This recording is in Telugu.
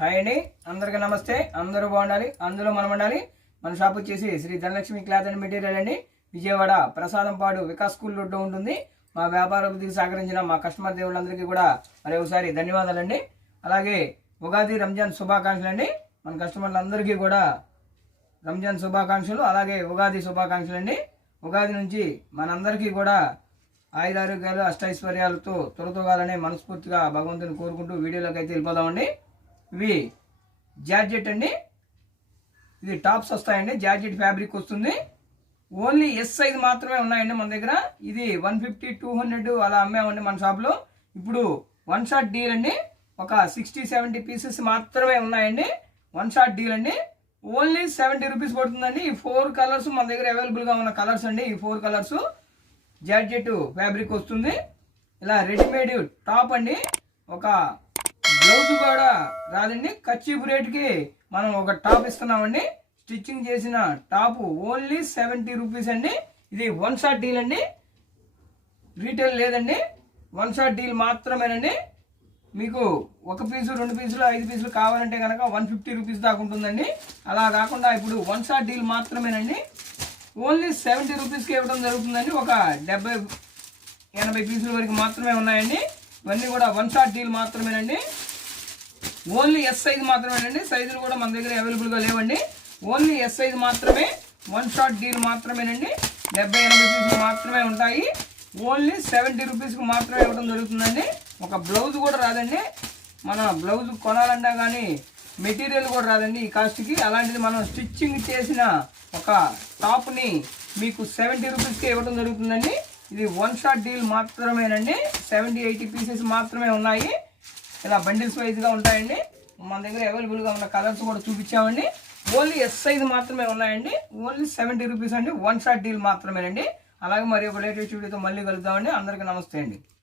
హాయ్ అండి, అందరికీ నమస్తే. అందరూ బాగుండాలి, అందులో మనం ఉండాలి. మన షాప్ వచ్చేసి Shri Dhanalakshmi cloth and material అండి. విజయవాడ ప్రసాదంపాడు వికాస్ స్కూల్ రోడ్లో ఉంటుంది. మా వ్యాపార అభివృద్ధికి సహకరించిన మా కస్టమర్ దేవుళ్ళందరికీ కూడా మరి ఒకసారి ధన్యవాదాలండి. అలాగే ఉగాది రంజాన్ శుభాకాంక్షలు అండి. మన కస్టమర్లందరికీ కూడా రంజాన్ శుభాకాంక్షలు, అలాగే ఉగాది శుభాకాంక్షలు అండి. ఉగాది నుంచి మనందరికీ కూడా ఆయురారోగ్యాలు అష్టైశ్వర్యాలతో తొలతోగాలనే మనస్ఫూర్తిగా భగవంతుని కోరుకుంటూ వీడియోలోకి అయితే వెళ్ళిపోదామండి. ఇవి జార్జెట్ అండి. ఇది టాప్స్ వస్తాయండి. జార్జెట్ ఫ్యాబ్రిక్ వస్తుంది. ఓన్లీ ఎస్ సైజ్ మాత్రమే ఉన్నాయండి మన దగ్గర. ఇది 150, 200 అలా అమ్మామండి మన షాప్లో. ఇప్పుడు వన్ షాట్ డీల్ అండి. ఒక 60-70 పీసెస్ మాత్రమే ఉన్నాయండి. వన్ షాట్ డీల్ అండి. ఓన్లీ 70 రూపీస్ పడుతుందండి. ఈ 4 కలర్స్ మన దగ్గర అవైలబుల్గా ఉన్న కలర్స్ అండి. ఈ 4 కలర్స్ జార్జెట్ ఫ్యాబ్రిక్ వస్తుంది. ఇలా రెడీమేడ్ టాప్ అండి. ఒక బ్లౌజ్ కూడా రాదండి. కర్చీఫ్ రేట్కి మనం ఒక టాప్ ఇస్తున్నామండి. స్టిచ్చింగ్ చేసిన టాప్ ఓన్లీ 70 రూపీస్ అండి. ఇది వన్ షాట్ డీల్ అండి. రీటైల్ లేదండి. వన్ షాట్ డీల్ మాత్రమేనండి. మీకు ఒక పీసు, 2 పీసులు, 5 పీసులు కావాలంటే కనుక 150 రూపీస్ దాకా ఉంటుందండి. అలా కాకుండా ఇప్పుడు వన్ షాట్ డీల్ మాత్రమేనండి. ఓన్లీ 70 రూపీస్కి ఇవ్వడం జరుగుతుందండి. ఒక 70-80 పీసుల వరకు మాత్రమే ఉన్నాయండి. ఇవన్నీ కూడా వన్ షాట్ డీల్ మాత్రమేనండి. ఓన్లీ ఎస్ సైజ్ మాత్రమేనండి. సైజులు కూడా మన దగ్గర అవైలబుల్గా లేవండి. ఓన్లీ ఎస్ సైజ్ మాత్రమే. వన్ షాట్ డీల్ మాత్రమేనండి. 70-80 పీసులు మాత్రమే ఉంటాయి. ఓన్లీ 70 రూపీస్కి మాత్రమే ఇవ్వడం జరుగుతుందండి. ఒక బ్లౌజ్ కూడా రాదండి. మన బ్లౌజ్ కొనాలన్నా కానీ మెటీరియల్ కూడా రాదండి ఈ కాస్ట్కి. అలాంటిది మనం స్టిచ్చింగ్ చేసిన ఒక టాప్ని మీకు 70 రూపీస్కి ఇవ్వడం జరుగుతుందండి. ఇది వన్ షాట్ డీల్ మాత్రమేనండి. 70-80 పీసెస్ మాత్రమే ఉన్నాయి. ఇలా బండిల్స్ వైజ్గా ఉంటాయండి. మన దగ్గర అవైలబుల్గా ఉన్న కలర్స్ కూడా చూపించామండి. ఓన్లీ ఎస్ సైజ్ మాత్రమే ఉన్నాయండి. ఓన్లీ 70 రూపీస్ అండి. వన్ షాట్ డీల్ మాత్రమేనండి. అలాగే మరి ఒక లేటెస్ట్ వీడియోతో మళ్ళీ కలుద్దామండి. అందరికీ నమస్తే అండి.